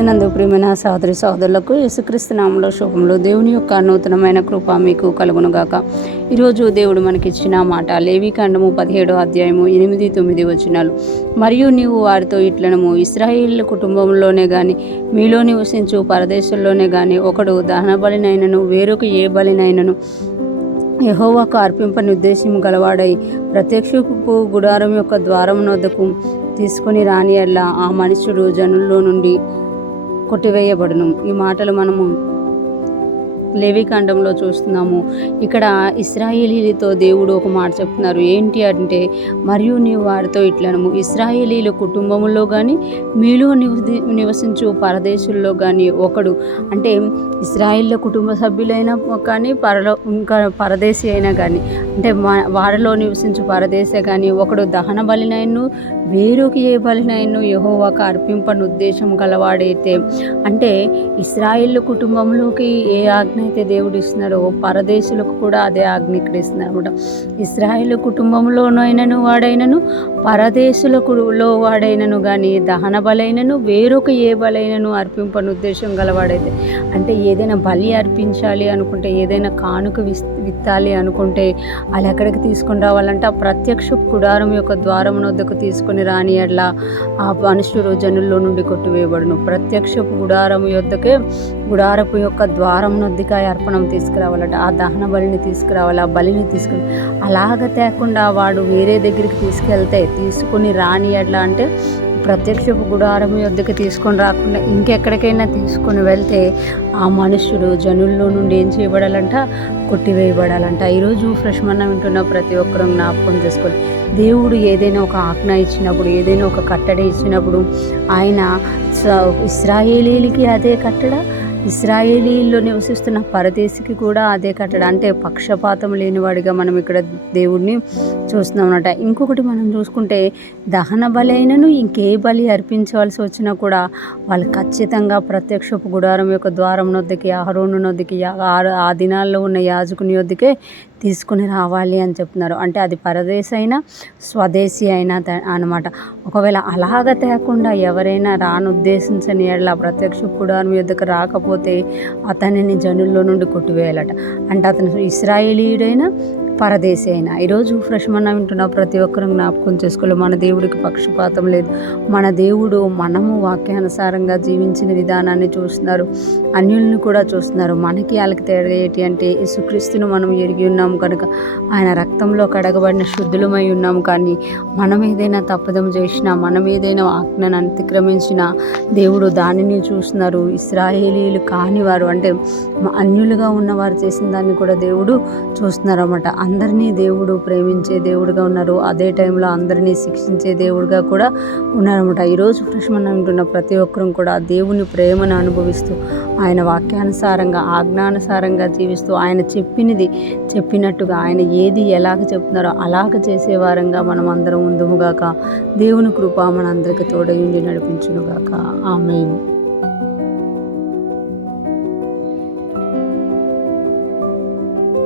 నందు ప్రియమైన సహోదరి సహోదరులకు యేసుక్రీస్తు నామములో శుభములు. దేవుని యొక్క నూతనమైన కృప మీకు కలుగునుగాక. ఈరోజు దేవుడు మనకిచ్చిన మాట లేవీకాండము 17వ అధ్యాయము 8-9 వచనాలు. మరియు నీవు వారితో ఇట్లనము, ఇశ్రాయేలు కుటుంబంలోనే గాని మీలో నివసించు పరదేశంలోనే గాని ఒకడు దహన బలినైనను వేరొక ఏ బలినైనను యెహోవాకు అర్పింపని ఉద్దేశం గలవాడై ప్రత్యక్షపు గుడారం యొక్క ద్వారమునొద్దకు తీసుకొని రాని యెడల ఆ మనుష్యుడు జనుల్లో నుండి కొట్టివేయబడును. ఈ మాటలు మనము లేవీకాండంలో చూస్తున్నాము. ఇక్కడ ఇశ్రాయేలీలతో దేవుడు ఒక మాట చెప్తున్నారు. ఏంటి అంటే, మరియు నీవు వారితో ఇట్లనము, ఇశ్రాయేలీల కుటుంబంలో కానీ మీలో నివసించు పరదేశుల్లో కానీ ఒకడు, అంటే ఇశ్రాయేళ్ల కుటుంబ సభ్యులైనా కానీ ఇంకా పరదేశీ అయినా కానీ, అంటే వారిలో నివసించు పరదేశే కానీ ఒకడు దహన బలినైను వేరొక ఏ బలినైను యెహోవాకు అర్పింపని ఉద్దేశం గలవాడైతే, అంటే ఇశ్రాయేళ్ల కుటుంబంలోకి ఏ ఆజ్ఞ అయితే దేవుడు ఇస్తున్నాడో పరదేశులకు కూడా అదే ఆజ్ఞ ఇక్కడ ఇస్తున్నారు అనమాట. ఇశ్రాయేలు కుటుంబంలోనైనను వాడైనను పరదేశులలో వాడైనను కానీ దహన బలైనను వేరొక ఏ బలైనను అర్పింపని ఉద్దేశం గలవాడైతే, అంటే ఏదైనా బలి అర్పించాలి అనుకుంటే, ఏదైనా కానుక విత్తాలి అనుకుంటే అది ఎక్కడికి తీసుకొని రావాలంటే ఆ ప్రత్యక్ష గుడారం యొక్క ద్వారమునొద్దకు తీసుకొని రాని యెడల ఆ మనుష్యుడు జనుల్లో నుండి కొట్టివేయబడును. ప్రత్యక్షపు గుడారం యొద్దకే, గుడారపు యొక్క ద్వారమునొద్దకు అర్పణం తీసుకురావాలట, ఆ దహన బలిని తీసుకురావాలి, ఆ బలిని తీసుకుని అలాగ తేకుండా వాడు వేరే దగ్గరికి తీసుకొని రాని యెడల, అంటే ప్రత్యక్షపు గుడారం యొద్దకు తీసుకొని రాకుండా ఇంకెక్కడికైనా తీసుకొని వెళ్తే ఆ మనుష్యుడు జనుల్లో నుండి ఏం చేయబడాలంట, కొట్టివేయబడాలంట. ఈరోజు ఫ్రెష్ మన్నా వింటున్న ప్రతి ఒక్కరూ జ్ఞాపకం చేసుకోవాలి. దేవుడు ఏదైనా ఒక ఆజ్ఞ ఇచ్చినప్పుడు, ఏదైనా ఒక కట్టడి ఇచ్చినప్పుడు ఆయన ఇశ్రాయేలీలకి అదే కట్టడ, ఇశ్రాయేలీల్లో నివసిస్తున్న పరదేశికి కూడా అదే కట్టడ. అంటే పక్షపాతం లేనివాడిగా మనం ఇక్కడ దేవుడిని చూస్తున్నాం అన్నమాట. ఇంకొకటి మనం చూసుకుంటే దహన బలి అయినను ఇంకే బలి అర్పించవలసి వచ్చినా కూడా వాళ్ళు ఖచ్చితంగా ప్రత్యక్షపు గుడారం యొక్క ద్వారం వద్దకి, అహరోను వద్దకి, ఆ దినాల్లో ఉన్న యాజకుని వద్దకే తీసుకుని రావాలి అని చెప్తున్నారు. అంటే అది పరదేశి అయినా స్వదేశీ అయినా అనమాట. ఒకవేళ అలాగ తేకుండా ఎవరైనా రానుద్దేశించని యెడల ప్రత్యక్ష గుడారం యొద్దకు రాకపోతే అతనిని జనుల్లో నుండి కొట్టివేయాలట. అంటే అతను ఇశ్రాయేలీయుడైనా పరదేశీ అయినా. ఈరోజు ఫ్రెష్ మన్నా వింటున్న ప్రతి ఒక్కరూ జ్ఞాపకం చేసుకోవాలి, మన దేవుడికి పక్షపాతం లేదు. మన దేవుడు మనము వాక్యానుసారంగా జీవించిన విధానాన్ని చూస్తున్నారు, అన్యులను కూడా చూస్తున్నారు. మనకి వాళ్ళకి తేడా ఏంటి అంటే, యేసుక్రీస్తును మనం ఎరిగి ఉన్నాము కనుక ఆయన రక్తంలో కడగబడిన శుద్ధులమై ఉన్నాము. కానీ మనం ఏదైనా తప్పదం చేసినా, మనం ఏదైనా ఆజ్ఞను అతిక్రమించినా దేవుడు దానిని చూస్తున్నారు. ఇశ్రాయేలీలు కాని వారు, అంటే అన్యులుగా ఉన్నవారు చేసిన దాన్ని కూడా దేవుడు చూస్తున్నారు అన్నమాట. అందరినీ దేవుడు ప్రేమించే దేవుడుగా ఉన్నారు, అదే టైంలో అందరినీ శిక్షించే దేవుడుగా కూడా ఉన్నారన్నమాట. ఈరోజు ఫ్రెష్ మన్నా వింటున్న ప్రతి ఒక్కరూ కూడా దేవుని ప్రేమను అనుభవిస్తూ, ఆయన వాక్యానుసారంగా ఆజ్ఞానుసారంగా జీవిస్తూ, ఆయన చెప్పినట్టుగా ఆయన ఏది ఎలాగ చెప్తున్నారో అలాగ చేసే వారంగా మనం అందరం ఉందుముగాక. దేవుని కృప మనందరికీ తోడై ఉండి నడిపించునుగాక. ఆమేన్.